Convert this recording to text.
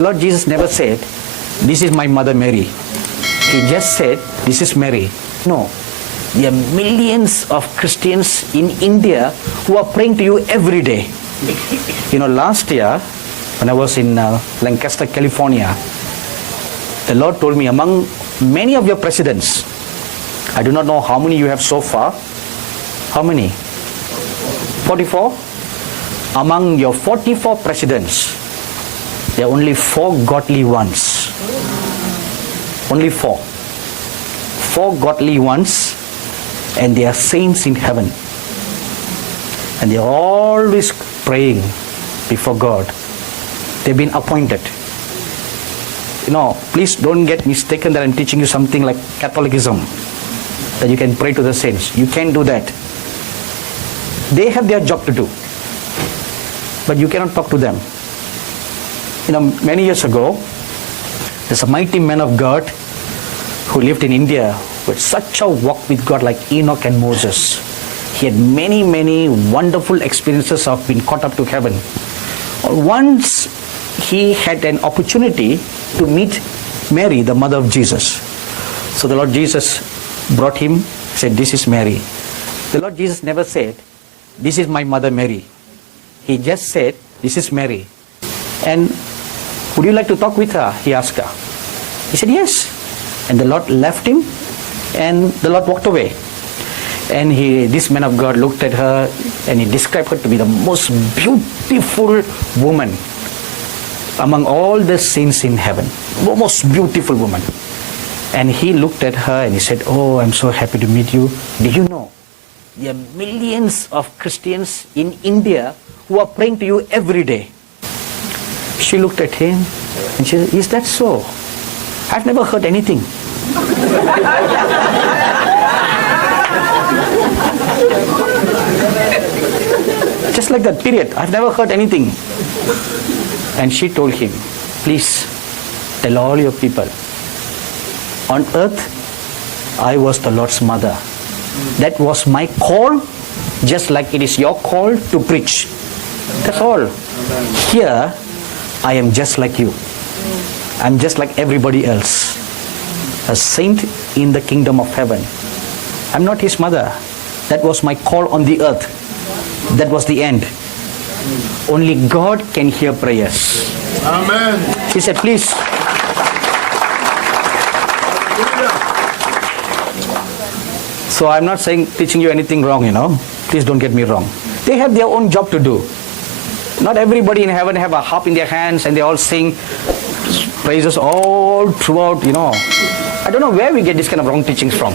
Lord Jesus never said, this is my mother Mary. He just said, this is Mary. No. There are millions of Christians in India who are praying to you every day. Last year, when I was in Lancaster, California, the Lord told me, among many of your presidents, I do not know how many you have so far. How many? 44? Among your 44 presidents, there are only 4 godly ones. Only 4. 4 godly ones, and they are saints in heaven. And they are always praying before God. They've been appointed. Please don't get mistaken that I'm teaching you something like Catholicism, that you can pray to the saints. You can't do that. They have their job to do, but you cannot talk to them. Many years ago, there's a mighty man of God who lived in India with such a walk with God like Enoch and Moses. He had many, many wonderful experiences of being caught up to heaven. Once he had an opportunity to meet Mary, the mother of Jesus. So the Lord Jesus brought him, said, this is Mary. The Lord Jesus never said, this is my mother Mary. He just said, this is Mary. And would you like to talk with her? He asked her. He said, yes. And the Lord left him, and the Lord walked away. And this man of God looked at her, and he described her to be the most beautiful woman among all the saints in heaven. The most beautiful woman. And he looked at her and he said, oh, I'm so happy to meet you. Do you know, there are millions of Christians in India who are praying to you every day. She looked at him and she said, is that so? I've never heard anything. Just like that, period. I've never heard anything. And she told him, please tell all your people, on earth, I was the Lord's mother. That was my call, just like it is your call to preach. That's all. Here, I am just like you. I'm just like everybody else. A saint in the kingdom of heaven. I'm not his mother. That was my call on the earth. That was the end. Only God can hear prayers. Amen. He said, please. So I'm not teaching you anything wrong, Please don't get me wrong. They have their own job to do. Not everybody in heaven have a harp in their hands and they all sing praises all throughout, I don't know where we get this kind of wrong teachings from.